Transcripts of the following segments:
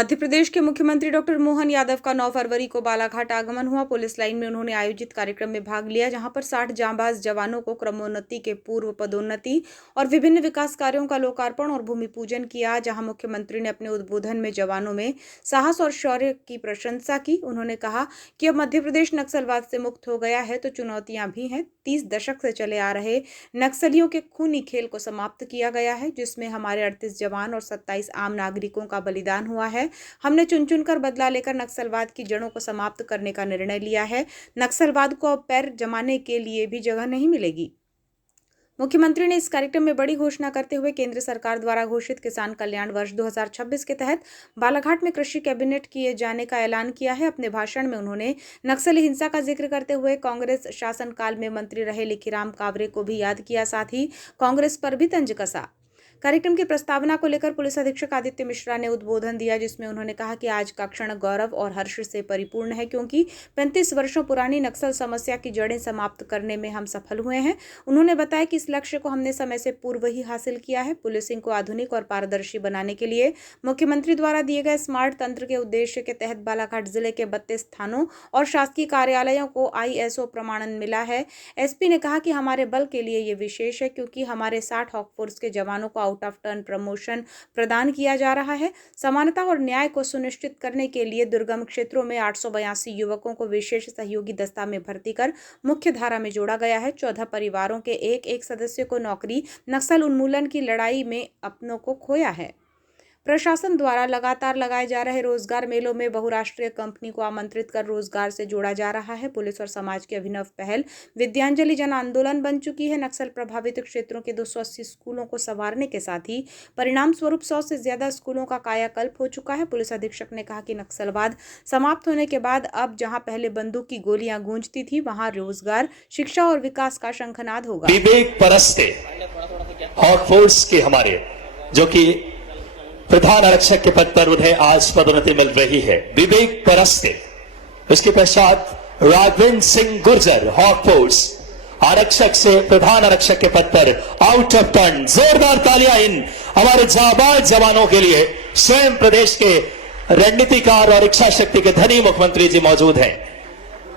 मध्य प्रदेश के मुख्यमंत्री डॉक्टर मोहन यादव का 9 फरवरी को बालाघाट आगमन हुआ। पुलिस लाइन में उन्होंने आयोजित कार्यक्रम में भाग लिया, जहां पर 60 जांबाज जवानों को क्रमोन्नति के पूर्व पदोन्नति और विभिन्न विकास कार्यों का लोकार्पण और भूमि पूजन किया। जहां मुख्यमंत्री ने अपने उद्बोधन में जवानों में साहस और शौर्य की प्रशंसा की। उन्होंने कहा कि अब मध्य प्रदेश नक्सलवाद से मुक्त हो गया है, तो चुनौतियां भी हैं। 30 दशक से चले आ रहे नक्सलियों के खूनी खेल को समाप्त किया गया है, जिसमें हमारे 38 जवान और 27 आम नागरिकों का बलिदान हुआ है। हमने चुन चुनकर बदला लेकर नक्सलवाद की जड़ों को समाप्त करने का निर्णय लिया है। नक्सलवाद को अब पैर जमाने के लिए भी जगह नहीं मिलेगी। मुख्यमंत्री ने इस कार्यक्रम में बड़ी घोषणा करते हुए केंद्र सरकार द्वारा घोषित किसान कल्याण वर्ष 2026 के तहत बालाघाट में कृषि कैबिनेट किए जाने का ऐलान किया है। अपने भाषण में उन्होंने नक्सली हिंसा का जिक्र करते हुए कांग्रेस शासनकाल में मंत्री रहे लिखीराम कावरे को भी याद किया, साथ ही कांग्रेस पर भी तंज कसा। कार्यक्रम की प्रस्तावना को लेकर पुलिस अधीक्षक आदित्य मिश्रा ने उद्बोधन दिया, जिसमें उन्होंने कहा कि आज का क्षण गौरव और हर्ष से परिपूर्ण है, क्योंकि 35 वर्षों पुरानी नक्सल समस्या की जड़ें समाप्त करने में हम सफल हुए हैं। उन्होंने बताया कि इस लक्ष्य को हमने समय से पूर्व ही हासिल किया है। पुलिसिंग को आधुनिक और पारदर्शी बनाने के लिए मुख्यमंत्री द्वारा दिए गए स्मार्ट तंत्र के उद्देश्य के तहत बालाघाट जिले के 32 थानों और शासकीय कार्यालयों को ISO प्रमाणन मिला है। SP ने कहा कि हमारे बल के लिए ये विशेष है, क्योंकि हमारे 60 हॉक फोर्स के जवानों को आउट ऑफ टर्न प्रमोशन प्रदान किया जा रहा है। समानता और न्याय को सुनिश्चित करने के लिए दुर्गम क्षेत्रों में 882 युवकों को विशेष सहयोगी दस्ता में भर्ती कर मुख्य धारा में जोड़ा गया है। 14 परिवारों के एक सदस्य को नौकरी, नक्सल उन्मूलन की लड़ाई में अपनों को खोया है। प्रशासन द्वारा लगातार लगाए जा रहे रोजगार मेलों में बहुराष्ट्रीय कंपनी को आमंत्रित कर रोजगार से जोड़ा जा रहा है। पुलिस और समाज की अभिनव पहल विद्यांजलि जन आंदोलन बन चुकी है। नक्सल प्रभावित क्षेत्रों के 280 स्कूलों को संवारने के साथ ही परिणाम स्वरूप 100 से ज्यादा स्कूलों का कायाकल्प हो चुका है। पुलिस अधीक्षक ने कहा कि नक्सलवाद समाप्त होने के बाद अब जहां पहले बंदूक की गोलियां गूंजती थी, वहां रोजगार, शिक्षा और विकास का शंखनाद होगा। विवेक परस्ते हॉट फोर्स के हमारे जो कि प्रधान आरक्षक के पद पर उन्हें आज पदोन्नति मिल रही है, विवेक परस्ते। उसके पश्चात राघवेंद्र सिंह गुर्जर हॉक फोर्स आरक्षक से प्रधान आरक्षक के पद पर आउट ऑफ टर्न। जोरदार तालियां इन हमारे जाबाज जवानों के लिए। स्वयं प्रदेश के रणनीतिकार और इच्छा शक्ति के धनी मुख्यमंत्री जी मौजूद हैं।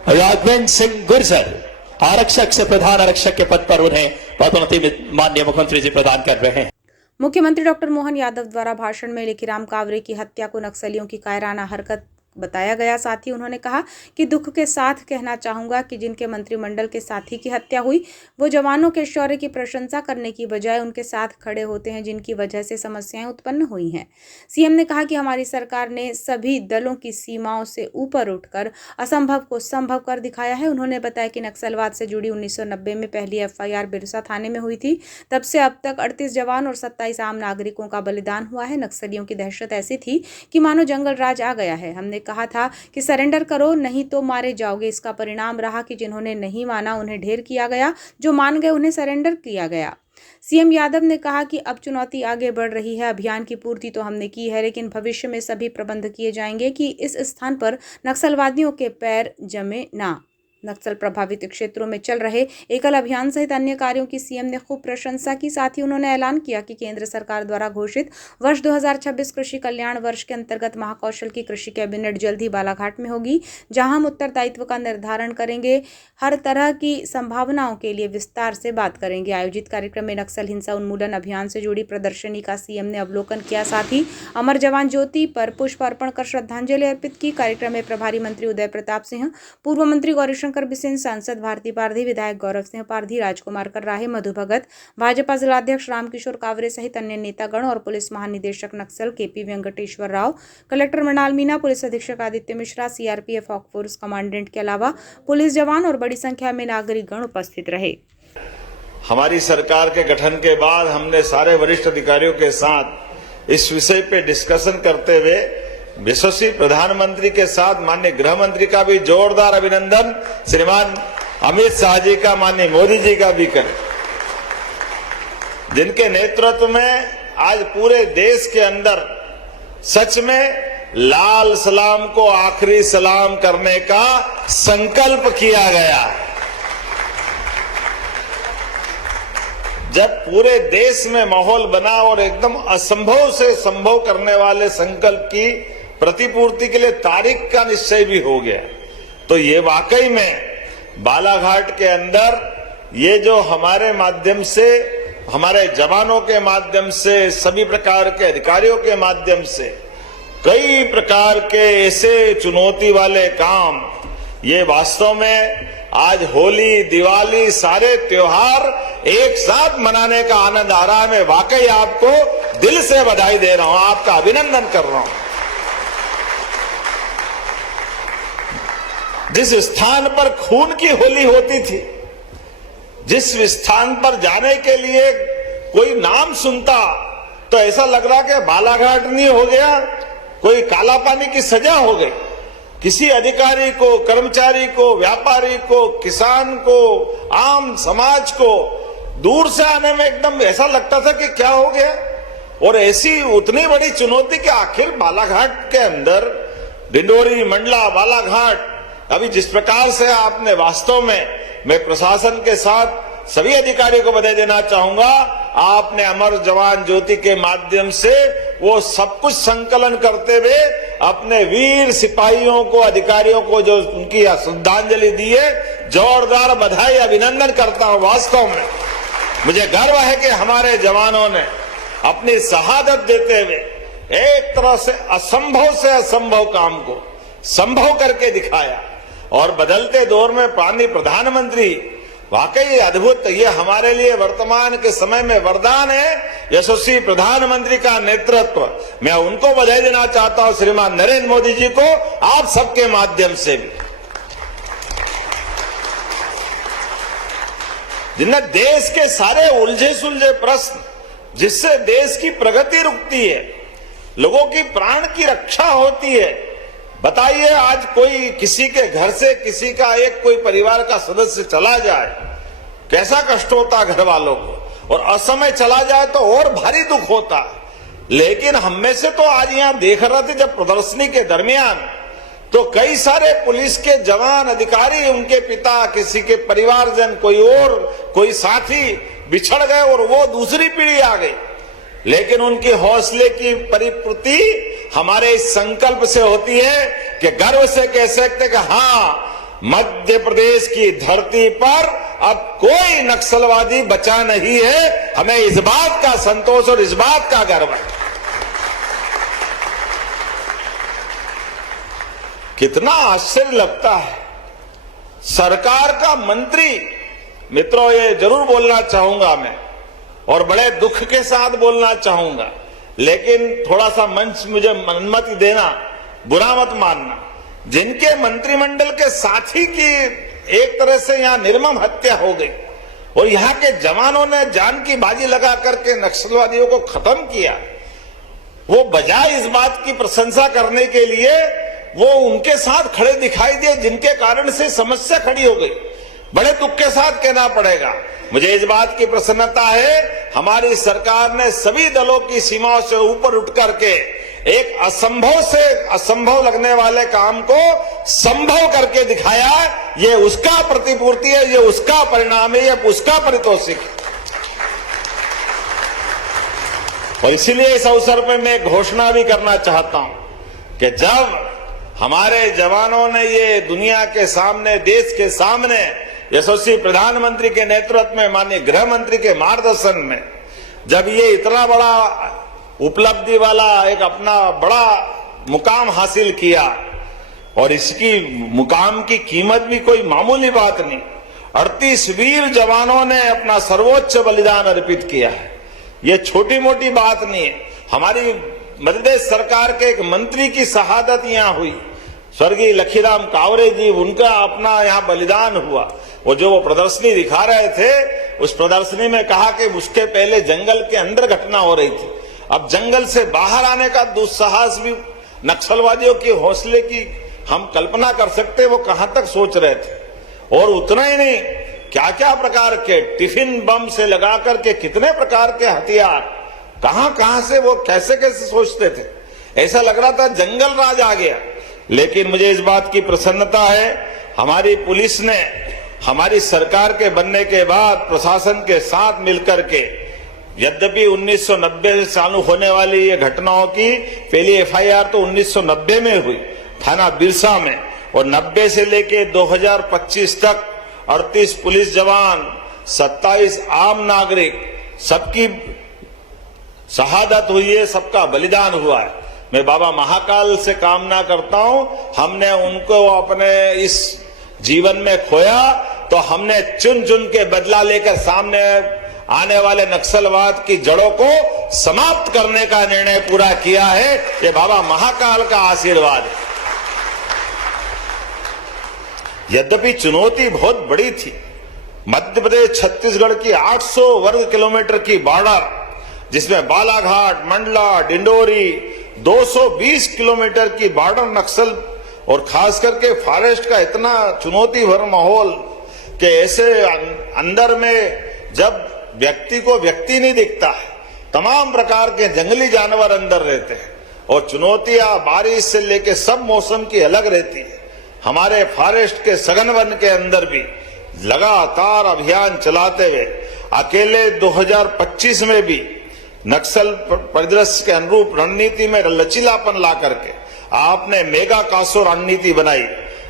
राघवेंद्र सिंह गुर्जर आरक्षक से प्रधान आरक्षक के पद पर उन्हें पदोन्नति माननीय मुख्यमंत्री जी प्रदान कर रहे हैं। मुख्यमंत्री डॉक्टर मोहन यादव द्वारा भाषण में लिखीराम कावरे की हत्या को नक्सलियों की कायराना हरकत बताया गया। साथ ही उन्होंने कहा कि दुख के साथ कहना चाहूंगा कि जिनके मंत्रिमंडल के साथी की हत्या हुई, वो जवानों के शौर्य की प्रशंसा करने की बजाय उनके साथ खड़े होते हैं, जिनकी वजह से समस्याएं उत्पन्न हुई हैं। CM ने कहा कि हमारी सरकार ने सभी दलों की सीमाओं से ऊपर उठकर असंभव को संभव कर दिखाया है। उन्होंने बताया कि नक्सलवाद से जुड़ी 1990 में पहली FIR बिरसा थाने में हुई थी। तब से अब तक 38 जवान और 27 आम नागरिकों का बलिदान हुआ है। नक्सलियों की दहशत ऐसी थी कि मानो जंगल राज आ गया है। हमने कहा था कि सरेंडर करो, नहीं तो मारे जाओगे। इसका परिणाम रहा कि जिन्होंने नहीं माना उन्हें ढेर किया गया, जो मान गए उन्हें सरेंडर किया गया। CM यादव ने कहा कि अब चुनौती आगे बढ़ रही है। अभियान की पूर्ति तो हमने की है, लेकिन भविष्य में सभी प्रबंध किए जाएंगे कि इस स्थान पर नक्सलवादियों के पैर जमे ना। नक्सल प्रभावित क्षेत्रों में चल रहे एकल अभियान सहित अन्य कार्यों की CM ने खूब प्रशंसा की। साथ ही उन्होंने ऐलान किया कि केंद्र सरकार द्वारा घोषित वर्ष 2026 कृषि कल्याण वर्ष के अंतर्गत महाकौशल की कृषि कैबिनेट जल्द ही बालाघाट में होगी, जहां हम उत्तरदायित्व का निर्धारण करेंगे, हर तरह की संभावनाओं के लिए विस्तार से बात करेंगे। आयोजित कार्यक्रम में नक्सल हिंसा उन्मूलन अभियान से जुड़ी प्रदर्शनी का CM ने अवलोकन किया। साथ ही अमर जवान ज्योति पर पुष्प अर्पण कर श्रद्धांजलि अर्पित की। कार्यक्रम में प्रभारी मंत्री उदय प्रताप सिंह, पूर्व मंत्री गौरीशंकर बिसेन, सांसद भारती पारधी, विधायक गौरव सिंह पारधी, राजकुमार कर्राहे, मधु भगत, भाजपा जिलाध्यक्ष रामकिशोर कावरे सहित अन्य नेतागण और पुलिस महानिदेशक नक्सल KP वेंकटेश्वर राव, कलेक्टर मृणाल मीना, पुलिस अधीक्षक Aditya Mishra, CRPF Hawk Force commandant के अलावा पुलिस जवान और बड़ी संख्या में नागरिक गण उपस्थित रहे। हमारी सरकार के गठन के बाद हमने सारे वरिष्ठ अधिकारियों के साथ इस विषय पे डिस्कशन करते हुए यशस्वी प्रधानमंत्री के साथ माननीय गृह मंत्री का भी जोरदार अभिनंदन, श्रीमान अमित शाह जी का, माननीय मोदी जी का भी करें, जिनके नेतृत्व में आज पूरे देश के अंदर सच में लाल सलाम को आखिरी सलाम करने का संकल्प किया गया। जब पूरे देश में माहौल बना और एकदम असंभव से संभव करने वाले संकल्प की प्रतिपूर्ति के लिए तारीख का निश्चय भी हो गया। तो ये वाकई में बालाघाट के अंदर ये जो हमारे माध्यम से, हमारे जवानों के माध्यम से, सभी प्रकार के अधिकारियों के माध्यम से कई प्रकार के ऐसे चुनौती वाले काम, ये वास्तव में आज होली, दिवाली, सारे त्योहार एक साथ मनाने का आनंद आ रहा है। मैं वाकई आपको दिल से बधाई दे रहा हूं, आपका अभिनंदन कर रहा हूं। जिस स्थान पर खून की होली होती थी, जिस स्थान पर जाने के लिए कोई नाम सुनता तो ऐसा लग रहा कि बालाघाट नहीं हो गया, कोई काला पानी की सजा हो गई। किसी अधिकारी को, कर्मचारी को, व्यापारी को, किसान को, आम समाज को दूर से आने में एकदम ऐसा लगता था कि क्या हो गया। और ऐसी उतनी बड़ी चुनौती कि आखिर बालाघाट के अंदर, डिंडोरी, मंडला, बालाघाट, अभी जिस प्रकार से आपने, वास्तव में मैं प्रशासन के साथ सभी अधिकारियों को बधाई देना चाहूंगा, आपने अमर जवान ज्योति के माध्यम से वो सब कुछ संकलन करते हुए अपने वीर सिपाहियों को, अधिकारियों को जो उनकी श्रद्धांजलि दी है, जोरदार बधाई, अभिनंदन करता हूं। वास्तव में मुझे गर्व है कि हमारे जवानों ने अपनी शहादत देते हुए एक तरह से असंभव काम को संभव करके दिखाया। और बदलते दौर में माननीय प्रधानमंत्री वाकई अद्भुत, ये हमारे लिए वर्तमान के समय में वरदान है। यशस्वी प्रधानमंत्री का नेतृत्व, मैं उनको बधाई देना चाहता हूं, श्रीमान नरेंद्र मोदी जी को, आप सबके माध्यम से भी, जिन्हें देश के सारे उलझे सुलझे प्रश्न, जिससे देश की प्रगति रुकती है, लोगों की प्राण की रक्षा होती है। बताइए, आज कोई किसी के घर से किसी का एक कोई परिवार का सदस्य चला जाए, कैसा कष्ट होता घर वालों को, और असमय चला जाए तो और भारी दुख होता। लेकिन हम में से तो आज यहां देख रहे थे जब प्रदर्शनी के दरमियान, तो कई सारे पुलिस के जवान, अधिकारी, उनके पिता, किसी के परिवारजन, कोई और, कोई साथी बिछड़ गए और वो दूसरी पीढ़ी आ गई। लेकिन उनके हौसले की परिपूर्ति हमारे इस संकल्प से होती है कि गर्व से कह सकते कि हाँ, मध्य प्रदेश की धरती पर अब कोई नक्सलवादी बचा नहीं है। हमें इस बात का संतोष और इस बात का गर्व है। कितना आश्चर्य लगता है, सरकार का मंत्री, मित्रों ये जरूर बोलना चाहूंगा मैं, और बड़े दुख के साथ बोलना चाहूंगा, लेकिन थोड़ा सा मंच मुझे अनुमति देना, बुरा मत मानना, जिनके मंत्रिमंडल के साथी की एक तरह से यहां निर्मम हत्या हो गई और यहां के जवानों ने जान की बाजी लगा करके नक्सलवादियों को खत्म किया, वो बजाय इस बात की प्रशंसा करने के लिए वो उनके साथ खड़े दिखाई दिए, जिनके कारण से समस्या खड़ी हो गई। बड़े दुख के साथ कहना पड़ेगा, मुझे इस बात की प्रसन्नता है, हमारी सरकार ने सभी दलों की सीमाओं से ऊपर उठ करके एक असंभव से असंभव लगने वाले काम को संभव करके दिखाया। ये उसका प्रतिपूर्ति है, ये उसका परिणाम है, ये उसका पारितोषिक है। और इसीलिए इस अवसर पर मैं घोषणा भी करना चाहता हूं कि जब हमारे जवानों ने ये दुनिया के सामने, देश के सामने, यशस्वी प्रधानमंत्री के नेतृत्व में, माननीय गृह मंत्री के मार्गदर्शन में, जब ये इतना बड़ा उपलब्धि वाला एक अपना बड़ा मुकाम हासिल किया, और इसकी मुकाम की कीमत भी कोई मामूली बात नहीं, 38 वीर जवानों ने अपना सर्वोच्च बलिदान अर्पित किया है। ये छोटी मोटी बात नहीं है। हमारी मध्य प्रदेश सरकार के एक मंत्री की शहादत यहां हुई, स्वर्गीय लखीराम कावरे जी, उनका अपना यहां बलिदान हुआ। वो जो वो प्रदर्शनी दिखा रहे थे, उस प्रदर्शनी में कहा कि उसके पहले जंगल के अंदर घटना हो रही थी, अब जंगल से बाहर आने का दुस्साहस भी नक्सलवादियों के हौसले की हम कल्पना कर सकते, वो कहां तक सोच रहे थे। और उतना ही नहीं, क्या क्या प्रकार के टिफिन बम से लगा करके कितने प्रकार के हथियार, कहां से वो कैसे कैसे सोचते थे, ऐसा लग रहा था जंगल राज आ गया। लेकिन मुझे इस बात की प्रसन्नता है, हमारी पुलिस ने हमारी सरकार के बनने के बाद प्रशासन के साथ मिलकर के यद्यपि 1990 से चालू होने वाली ये घटनाओं की पहली एफआईआर तो 1990 में हुई थाना बिरसा में, और 90 से लेके 2025 तक 38 पुलिस जवान, 27 आम नागरिक, सबकी शहादत हुई है, सबका बलिदान हुआ है। मैं बाबा महाकाल से कामना करता हूं, हमने उनको अपने इस जीवन में खोया तो हमने चुन चुन के बदला लेकर सामने आने वाले नक्सलवाद की जड़ों को समाप्त करने का निर्णय पूरा किया है। ये बाबा महाकाल का आशीर्वाद है। यद्यपि चुनौती बहुत बड़ी थी, मध्य प्रदेश छत्तीसगढ़ की 800 वर्ग किलोमीटर की बॉर्डर, जिसमें बालाघाट, मंडला, डिंडोरी, 220 किलोमीटर की बॉर्डर नक्सल और खास करके फॉरेस्ट का इतना चुनौती भर माहौल कि ऐसे अंदर में जब व्यक्ति को व्यक्ति नहीं दिखता है, तमाम प्रकार के जंगली जानवर अंदर रहते हैं और चुनौतियां बारिश से लेके सब मौसम की अलग रहती है। हमारे फॉरेस्ट के सघन वन के अंदर भी लगातार अभियान चलाते हुए अकेले 2025 में भी नक्सल परिदृश्य के अनुरूप रणनीति में लचीलापन ला करके आपने मेगा कासो रणनीति बनाई,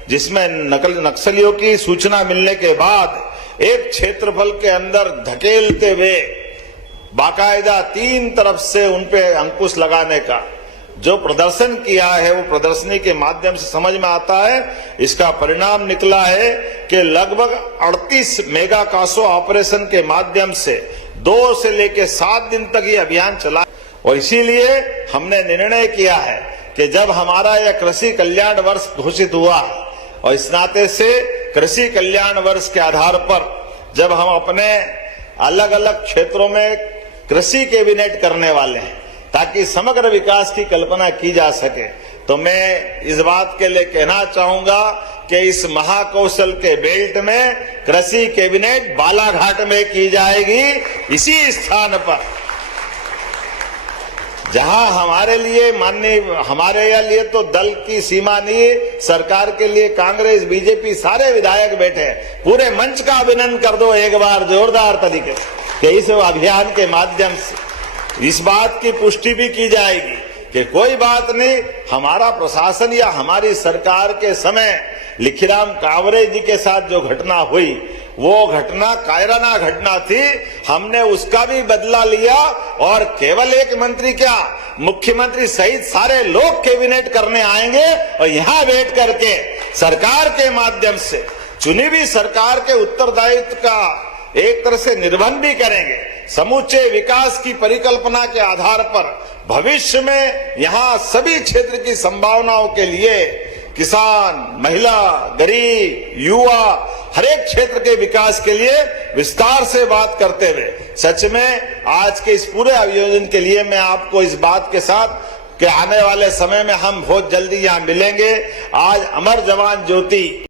जिसमें नक्सलियों की सूचना मिलने के बाद एक क्षेत्रफल के अंदर धकेलते हुए बाकायदा 3 तरफ से उनपे अंकुश लगाने का जो प्रदर्शन किया है, वो प्रदर्शनी के माध्यम से समझ में आता है। इसका परिणाम निकला है कि लगभग 38 मेगा कासो ऑपरेशन के माध्यम से 2 से लेकर 7 दिन तक ये अभियान चला, और इसीलिए हमने निर्णय किया है कि जब हमारा यह कृषि कल्याण वर्ष घोषित हुआ और इस नाते से कृषि कल्याण वर्ष के आधार पर जब हम अपने अलग अलग क्षेत्रों में कृषि कैबिनेट करने वाले हैं ताकि समग्र विकास की कल्पना की जा सके, तो मैं इस बात के लिए कहना चाहूंगा कि इस महाकौशल के बेल्ट में कृषि कैबिनेट बालाघाट में की जाएगी, इसी स्थान पर जहां हमारे लिए माननीय, हमारे लिए तो दल की सीमा नहीं, सरकार के लिए कांग्रेस, बीजेपी सारे विधायक बैठे हैं। पूरे मंच का अभिनंदन कर दो एक बार जोरदार तरीके से कि इस अभियान के माध्यम से इस बात की पुष्टि भी की जाएगी कि कोई बात नहीं, हमारा प्रशासन या हमारी सरकार के समय लिखीराम कांवरे जी के साथ जो घटना हुई वो घटना कायराना घटना थी, हमने उसका भी बदला लिया और केवल एक मंत्री क्या, मुख्यमंत्री सहित सारे लोग कैबिनेट करने आएंगे और यहां बैठ करके सरकार के माध्यम से चुनी हुई सरकार के उत्तरदायित्व का एक तरह से निर्वहन भी करेंगे। समूचे विकास की परिकल्पना के आधार पर भविष्य में यहाँ सभी क्षेत्र की संभावनाओं के लिए किसान, महिला, गरीब, युवा, हर एक क्षेत्र के विकास के लिए विस्तार से बात करते हुए सच में आज के इस पूरे आयोजन के लिए मैं आपको इस बात के साथ कि आने वाले समय में हम बहुत जल्दी यहाँ मिलेंगे। आज अमर जवान ज्योति